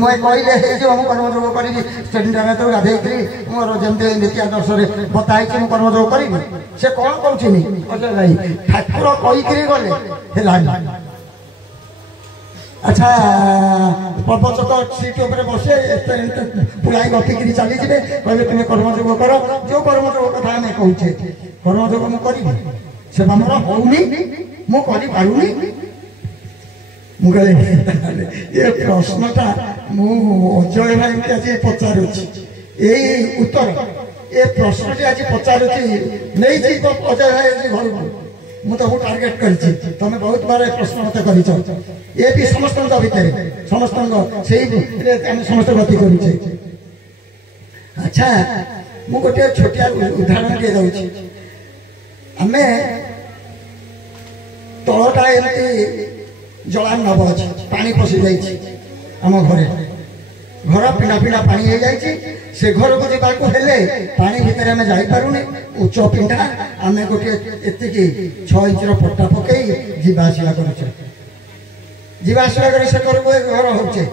मुझे कहले मुझे कर्मयोग करी स्टेडियम तो गाधे मोर जमी नीति आदर्श बताई मुझे कर्मयोग करी से कौन कहते भाई ठाकुर कहीकि गले अच्छा प्रवचक सीट उपर बसे बुलाई गपिकी चली जाए कहले तुम्हें कर्मयोग कर जो कर्मयोग कथा आम कहे कर्मयोग मुझे से मोर होनी मुझे मुझे ये प्रश्नटा अजय भाई की आज पचारुची यही उत्तर ये प्रश्न टी आज पचारुची नहीं तो अजय भाई आज घर को मुझे टार्गेट कर तुम बहुत बार प्रश्न मत कर ये भी समस्त भितर समस्त समस्त गति करुचे। अच्छा मु गोटे छोटिया उदाहरण दिए जाऊँ आम तलटा एमती जलान नब अच्छे पानी पशि जाम घरे घर पिंडा पिंडा पानी हो जाए से घर को जावाक हेले पानी भितर आम जापरूने उच्च पिंडा आम गोटे एति 6 इंचर पट्टा पकई जावासवा कर से घर होचे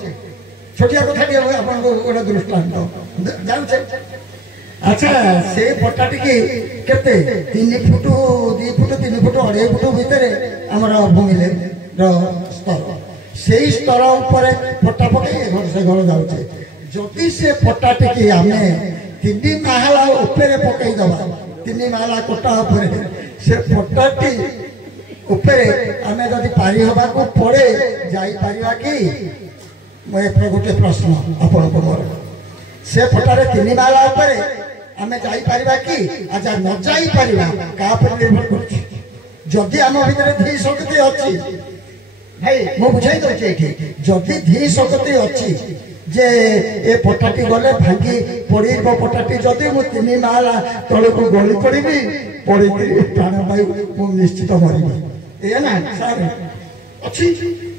छोटिया कथा आप गोटे दृष्टांत जाऊे। अच्छा से पट्टाटी केते 3 फुट 2 फुट 3 फुट 2.5 फुट भितर आमर भूमि स्तर से स्तर उपर पट्टा पकई घर से घर जाऊे जदि से पट्टाटी आम 3 माहला उपरे पकई दबा 3 माहला कोटा उपरे से पट्टाटी उपरे आम जदि पारी हवा को पड़े जापर कि गोटे प्रश्न आपण मोर से पट्टारे 3 माहला उपरे आम जापर कि अच्छा न जापर क्या निर्भर कर आम भर धी शक्ति अच्छी भाई मु बुझाई दूसरी ये जदि धी शक्ति अच्छी जे ए पट्टाटी गले भांगी पड़ पट्टाटी जदि मु 3 माला तल को गली पड़ी पड़ी प्राण वायु निश्चित मरबी ए ना सार अच्छी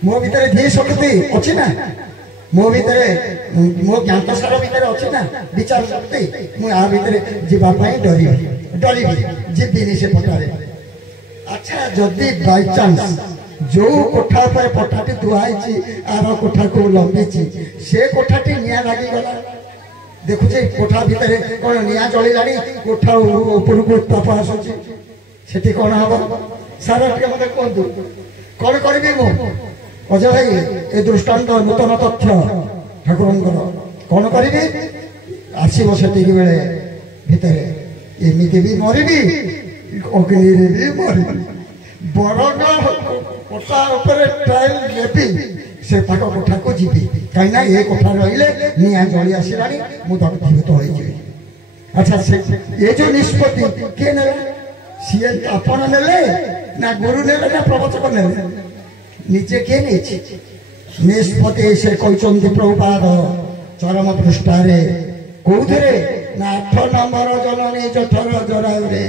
मो भीतर धी शक्ति अच्छी ना मो भीतर मो ज्ञात सार भीतर अच्छी ना विचार शक्ति मुझे भीतर जावाई डरबी जीविनी से पट्टारे। अच्छा जदि बाय चांस जो कोठा पर पट्टाटी धुआई आर कोठा को लंबी से कोठाटी निया लगिगला देखुचे कोठा भितर कौन निया चलिला कोठा ऊपर को ताप आसुची कौन हम सार मत कहतु कौन करी मु अजय भाई ए दृष्टांत नूतन तथ्य ठाकुर कौन करी आसब से बेले भितर एमती भी मरबी अग्नि भी मरबी बरग कोठा उपर ट्रायल लेबी से पाक कोठा को जीवी कहीं ये कोठा रही निआ जली आसला मुझे जीवित हो। अच्छा से ये जो निष्पत्ति किए ने सी आपण ने ना गुरु ने ना प्रवचक ने निजे किए निष्पत्ति से कहते प्रभुपाद चरम पृष्ठारे कौथे ना 8 नंबर जननी जठर जराउरे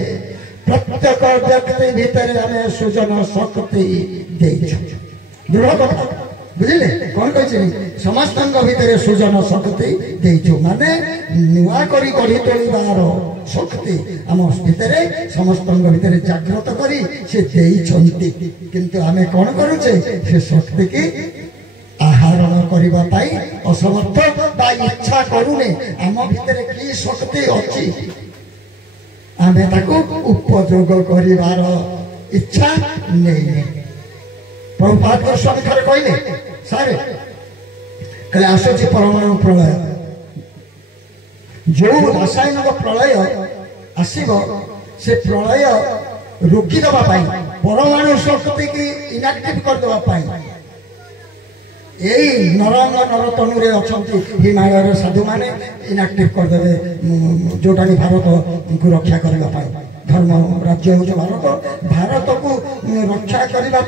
प्रत्येक व्यक्ति भीतर हमें सृजन शक्ति दृढ़ कथा बुझे कौन कही समस्त भीतर सृजन शक्ति देचु माने नुआ करी गढ़ी तोड़ार शक्ति आम भीतर समस्त भीतर जागृत करी से देइछंती किंतु आमे कौन करुचे से शक्ति की आहरण करने असमर्थ बा इच्छा करूने आम भीतर की शक्ति अच्छी आमे ताको उपयोग करिवार इच्छा नहीं। प्रभुपाद गोस्वामी थरे कहले सारे कले आसुची परमाणु प्रलय जो रासायनिक प्रलय आसीब से प्रलय रोकी दबा परमाणु शक्ति की इनएक्टिव कर दबा यही नरंग नरतनु अच्छा हिमालय साधु मैंने इनएक्टिव करदे जोटा कि भारत को रक्षा करने धर्म राज्य हूँ भारत भारत को रक्षा करने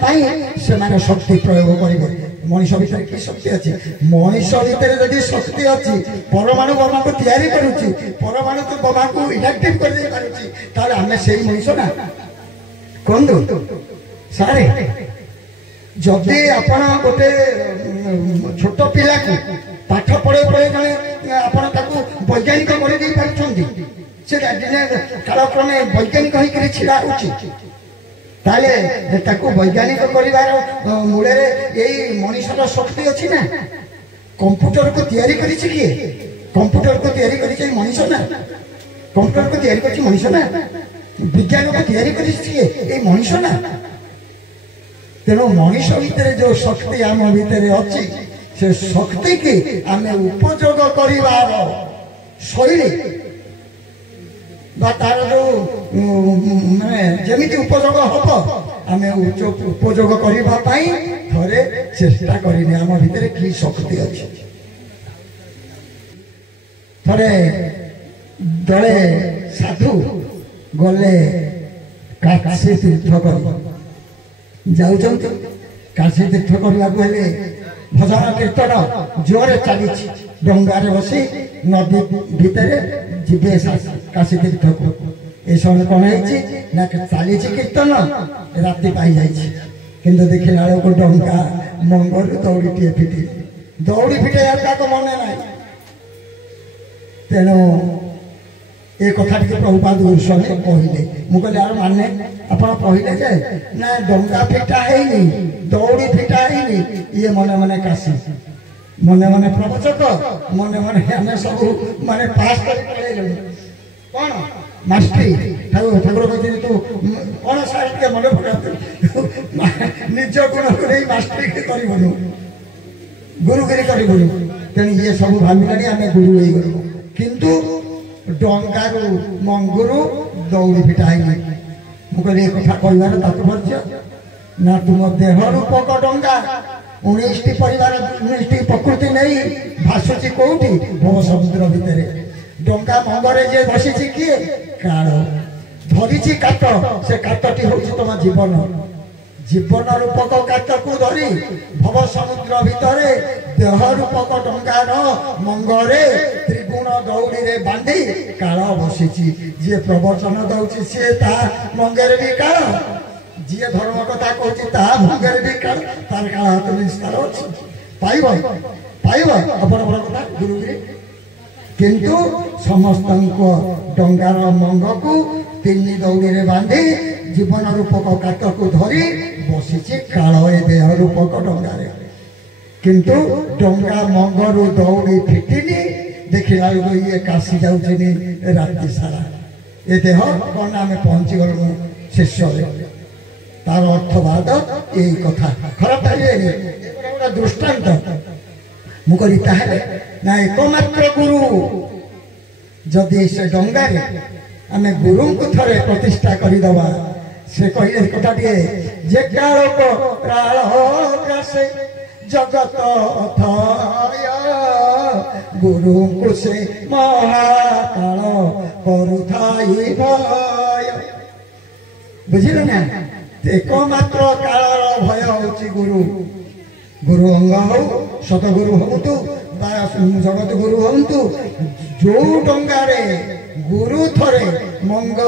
से शक्ति प्रयोग करेंगे मनीष भर कि शक्ति अच्छी मनीष भर जदि शक्ति अच्छी परमाणु बोमा को तैयारी करुच्ची परमाणु तो बोमा को इनएक्टिव कर आम से मनीष ना कहतु सारे जदि आपण गोटे छोट पिला को पाठ पढ़े पढ़े जड़े आप वैज्ञानिक कर कालक्रमे वैज्ञानिक होकर छिड़ा वैज्ञानिक कर मूल यही मनीषर शक्ति अच्छी ना कंप्यूटर को तैयारी करी किए कंप्यूटर को तैयारी करी मनीष ना कंप्यूटर को तैयारी करी मनीष ना विज्ञान को तैयारी करी किए मनीष ना तेणु मनीष भितर जो शक्ति आम भितर अच्छी से शक्ति की आम उपयोग कर शैली तार जो माने जमी उपयोग हम आम उपयोग करने थे चेष्टा करने आम भितर कि शक्ति अच्छी थे दले साधु गले काशी तीर्थ कर काशी तीर्थ करने भजन कीर्तन जोर चली डंगार बसी नदी भितर जीवे काशी तीर्थ को ये समय कौन है चली कीर्तन राति पाई जाइए किंतु देखला बेलू डंगा मंगल दौड़ी फिटे दौड़ी फिटे को मन ना तेणु ये कथा टी प्रभुपाद गोस्वामी कहले मुझे यार माने आप कहले जे ना डंगा फिटा है दौड़ी फिटा है ये मने मने काशी मने मने प्रवचक मने मने आम सब माने पास कर कौन मास्टरी ठाकुर कहते तू कौन साहित्य मन पका निज गुण को नहीं मास्टरी करूँ गुरुगिरी करूँ तेणु ये सब भाविले आम गुरु हो किंतु डंगारू मंगुरु दौड़ी फिटा है मुझे कथा कहबार तात्पर्य ना तुम देह रूपक डंगा 19 परिवार 19 प्रकृति नहीं भाषुची कौटी भव समुद्र भितर डंगा मंगरे जे बसी किए काल धरी काट से काटटी हूँ तुम जीवन जीवन रूपक काट को धरी भव समुद्र भितर देह रूपक डंगार मंगरे त्रिगुण दौड़ी रे बांधी काल बसी जी प्रवचन दौची सी मंगेरे भी काल जी धर्म कथा कहती मंगेरे भी काल तार काल हाथ विस्तार अच्छी पाइब पाइब अपन कथा गुरुगिरी किंतु समस्त डंगार मंग को 3 दौड़ी रे बांधी जीवन रूपक काट को धरी बसी काल ए देह रूपक डंगारे किंतु डंगा मंगरू दौड़ी फिटिनी देखला ये काशी जाऊनी राति सारा ये देह कौन आम पहुंची गलु शेष तार अर्थवाद यही कथा खराब गोटे दृष्टांत मुझे ना एकमात्र गुरु जदि से डंगारे आम गुरु को थरे प्रतिष्ठा करदे से कहले कथा टे जे कालसे जगत गुरु को से महाकाल करुथाई भय बुझिले ना एकमात्र काल भय होची गुरु गुरु अंग हो सतगुरु हूँ जगत गुरु हूँ जो डंगारे गुरु थरे मंग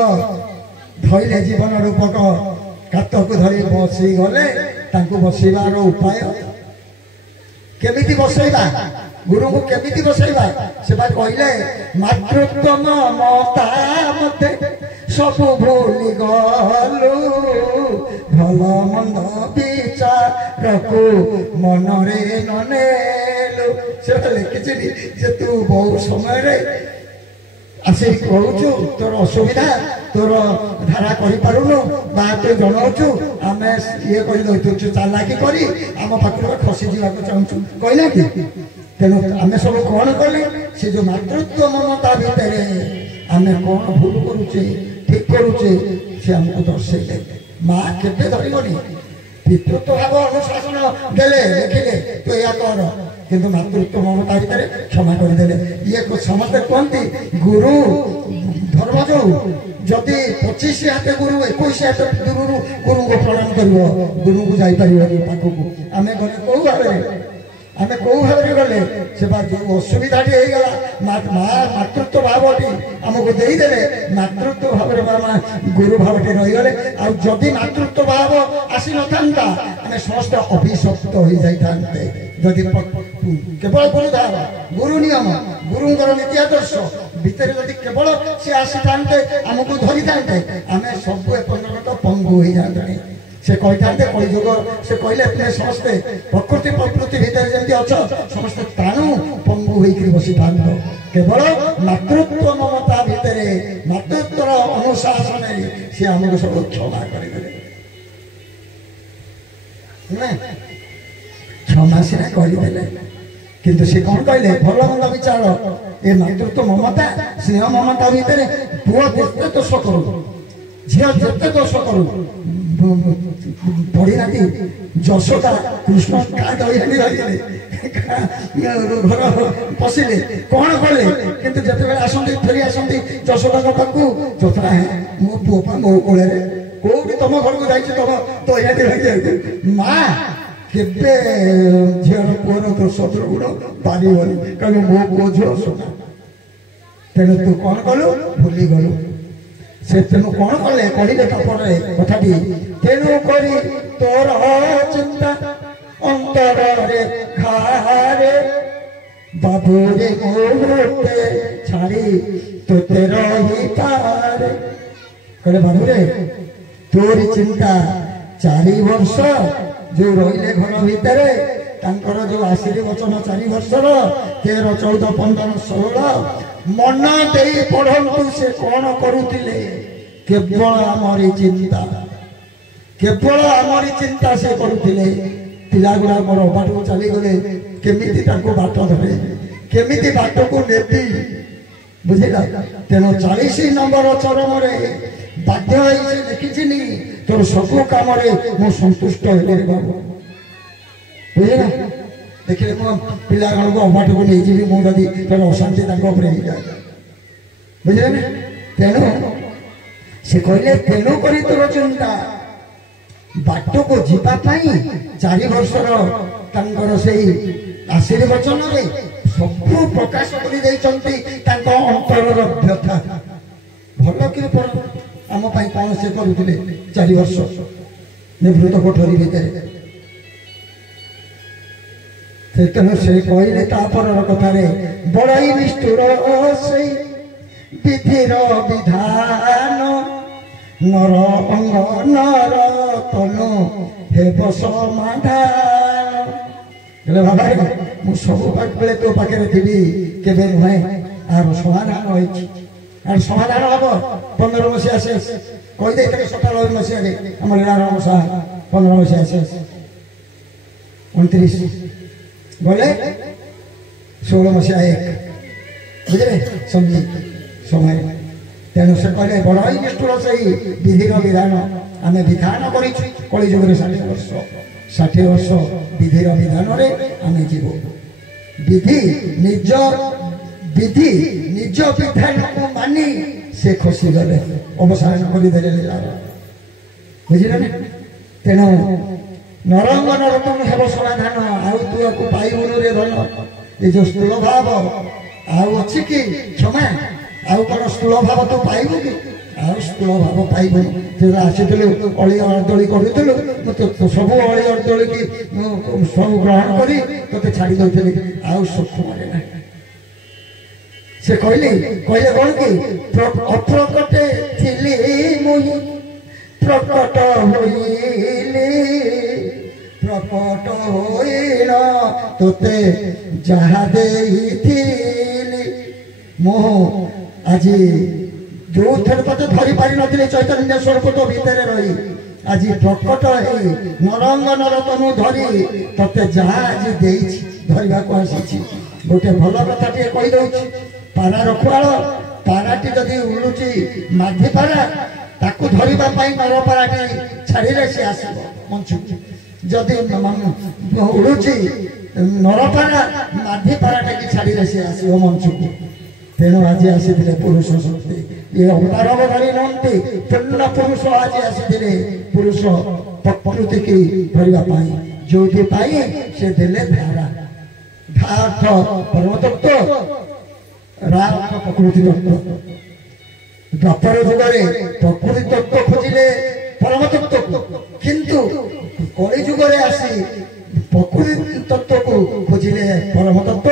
धैले जीवन रूपक कात को धरी बसी गले बसइबार उपाय केमिति बसइबा गुरु को केमिति बसइबा से बात कहले मातृत्व ममता मते सब भूली गलु भल मंद विचार को मनरे ननेलु से लिखी जे तू बहुत समय आसी कहूँ तोर असुविधा तोर धारा करूँ तू जनाऊँ आम ये कर चालाकी करी आम पाखर खसी जावाक चाहूँ कहला कि तेणु आम सब कौन कले से जो मातृत्व ममता भितर आम कौन भूल करुचे ठीक करुचे से आमको दर्शे माँ केवे धरबनी पितृत्व भाव अनुशासन देले देखिले तो या कर किंतु मातृत्व ममता भितर क्षमा करदे ये समस्ते कहती गुरु धर्म जो जदि 25 हाथ गुरु 21 हाथ दूर गुरु को प्रणाम कर गुरु को जापर पाखक आम गले कौ भाव आम कौ भाव गले से जो असुविधा मातृत्व भावटी आमको देदे मातृत्व भाव गुरु भावटी रहीगले आदि मातृत्व भाव आसी न था आम समस्त अभिशप्त हो जाते जदि केवल गुरु धार गुरु नियम गुरुंर नीति आदर्श भितर जदि केवल सी आसी था आमको धरी था आम सब एपर्यंत पंगु हो जाते से कही था कलिजुग से कहले तुम समस्ते प्रकृति प्रकृति भितर जमी अच समस्ते ताणु पंगु होकर बसी था केवल मातृत्व ममता भितर मातृत्वर अनुशासन सी आमको सब क्षमा करदे क्षमा सीना करदे किंतु से कौन कहले भल मंद विचार ए मातृत्व ममता स्नेह ममता भितर पुओ जेते दोष करू झील जेते दोष करू पढ़ी ना जशोदा कृष्ण घर पशिले कौन कले किंतु जिते आसती फेरी आसती जशोदा पाक जोता मो पुआ मो कोल कौटी तुम घर को जाइए तुम दही माँ केबे झीर पुअर दोष गुण पारिबनी कहूँ मो पुओ झील सोना तेणु तू कौन कलु भूली गलु से तेणु कौन कले कहले तापर कथाटी तेणु करी तोर चिंता अंतर रे खारे बाबूरे मोहते छाड़ी तोते रही पारे कहले बाबूरे तोरी चिंता 4 वर्ष जो रहिले घर भितर तांकर जो आशीर् वचन 4 वर्षर 13, 14, 15, 16 मन दे पढ़ु से कौन करुले केवल आमरी चिंता केवल आमरी चिंता से करुले पिला गुड़ा मोर बाट को चली गले केमिति ताको बाट धरे केमिति बाट को नेबी बुझिला तेणु 40 नंबर चरम रे बाध्य होई देखिछिनी तोर सब काम रे मो संतुष्ट हेले रे बाबू बुझिला देखिले मो पिला गण को बाट को नै जीवी मो गदी तोर अशांति ताको ऊपर ही जाय बुझिले ना तेणु से कहले तेणु करी तोर चिंता बाट को जीवा पाई 4 वर्षर तांकर सेही आशीर्वचन रे सब प्रकाश कर देइचंती तांको अंतरर व्यथा भल कि आम पाई कौन से करुले 4 वर्ष निवृत्त कोठरी भितर तेणु से कहले तापर कथार बड़ाई निष्ठुर से विधिर विधान नर अंग नर तनु हेब समाधान बाबा मु सब बेले तो पाखे थी केवे नुहे आर समाधान होती आर समाधान हम 15 मसीहा शेष कहीदे 27 मसीह आम लीलाराम साहा 15 मसीहा शेष 29 गले 16 मसीहा 1 बुझे समझी समय तेणु से कहले बड़ाई निष्ठुर से विधिर विधान आम विधान कलिजुग 60 वर्ष विधिर विधान आम जीव विधि निज विधान को मानी से खुशी गले अवसान करदे बुझिल तेणु नरंग नरोत्तम हेब समाधान आउ तू को पाइबुनु रे धन ये जो स्थूल भाव आउ अच्छी कि क्षमा आउ कौन स्थूल भाव तू पाइबु कि आउ स्थूल भाव पाइबु तेरा आसीलु अली अर्दली करूलु तो सब अली अर्दली की सब ग्रहण करी तो छाड़ी दौली आउ सूक्ष्म ना से कहले कौन कि अप्रकटे थिली मुहि प्रकट होइले प्रकट होइल तोते जहा देइथिली मोह आज जो थर तते धरी पारि नथिले चैतन्य स्वरूप तो भीतर रही आज प्रकट है नरंग नरतनु धरी तते जहा आज देइछि धरिबा को आसीछि गोटे भल कथा टे कहि दउछि पारा रखुआल पाराटी जदि उड़ुची माधी पारा ताकू धरिबा पाई नर पाराटी छाड़िले से आसीबो मंचू जदि उड़ुची नर पारा माधी पाराटा की छाड़िले से आसीबो मंचू तेणु आज आसीथिले पुरुष शक्ति ये अवतार धरी नहंती पूर्ण पुरुष आज आसीथिले पुरुष प्रकृति की धरिबा पाई जोथि पाई से देले धारा धार्थ परम तत्व राम प्रकृति तत्व द्वापर जुगे प्रकृति तत्व खोजिले परम तत्व किंतु कलि जुगे आसी प्रकृति तत्व को खोजिले परम तत्व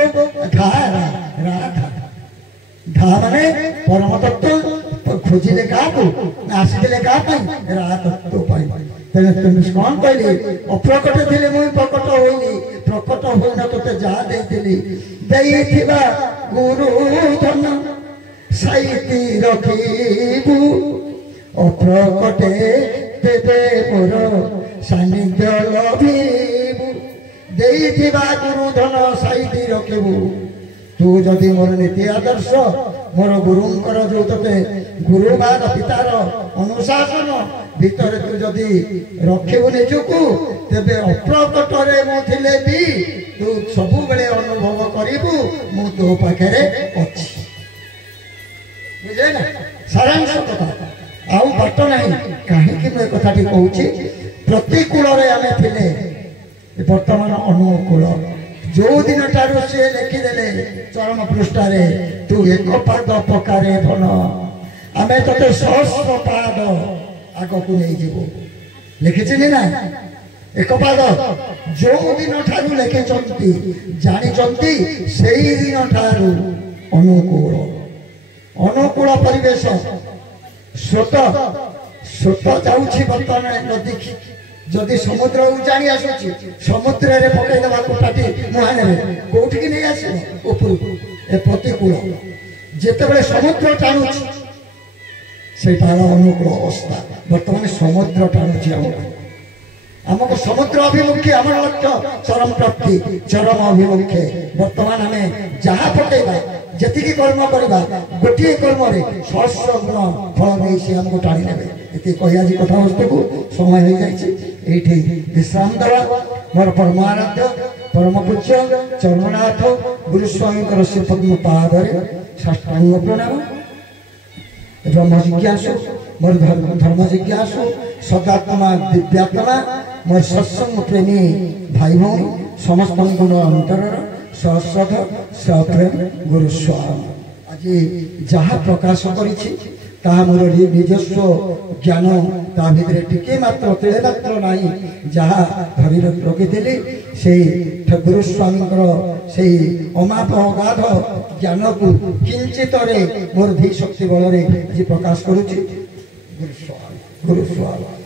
धारा राधा धा माने परम तत्व खोजिले क्या आसिले क्या रा तत्व तेने तुम कौन कहली अप्रकट थे मुई प्रकट होइनी प्रकट होना तोते जा देइथिली देइथिबा गुरु धन साइती रखिबु अप्रकटे तेबे मोर सानिध्य लभिबु देइथिबा गुरु धन साइती रखिबु तू जदि मोर नीति आदर्श मोर गुरुंकर जो ते गुरुमान पितार अनुशासन भितर तू जदि रखिबु निजकू तेबे अप्रकटरे मु थिले भी तू सबु बेले अनुभव करिबु मु तो पाखरे अछि बुझे ना सारांश कथा आउ बाट नाही काहे कि मैं कथाटी कहूची प्रतिकूल रे आमे थिले वर्तमान अनुकूल जो दिन ठारू से लिखिदेले चरम पृष्ठारे तू एक पाद पकारे धन आमे तते सहस्र पाद आगकू नहीं जीवो लिखिछि ना एक पाद जो दिन ठारू लिखिछंती जानिछंती सेही दिन ठारू अनुकूल अनुकूल परिवेश स्रोत स्रोत जाउछि वर्तमान नदी जदि समुद्र उजाणी आसुची समुद्र रे पकई देबा कोटाटी मुहाने कोठी की नहीं आसे ऊपर ए प्रतिकूल जेते बेले समुद्र टाणुची सेटा अनुकूल अवस्था वर्तमान समुद्र टाणुची हमको समुद्र अभिमुखी आम लक्ष्य चरम प्राप्ति चरम अभिमुखे वर्तमान आम जहाँ पकईबा जी कर्म करवा गोटे कर्म सहस्र गुण फल नहीं सी आमको टाणी ने ये कही आज कथावस्तु को समय हो जाए विश्राम दवा मोर परमाराध्य परम पूज्य चरमनाथ गुरुस्वामी श्रीपद्म पादरे साष्टांग प्रणाम ब्रह्म जिज्ञासु मोर धर्म जिज्ञासु सदात्मा दिव्यात्मा मोर सत्संग प्रेमी भाई भौणी समस्त गुण अंतर सहस्रथ सप्रेम गुरुस्वामी आज जहाँ प्रकाश करी मोर निजस्व ज्ञान ता भितर टिके मात्र तिले मात्र नहीं जहाँ धरी रखी से गुरुस्वामी से अमाप अगाध ज्ञान को किंचित मोर धी शक्ति बल प्रकाश करुच्ची गुरुस्वामी गुरुस्वामी।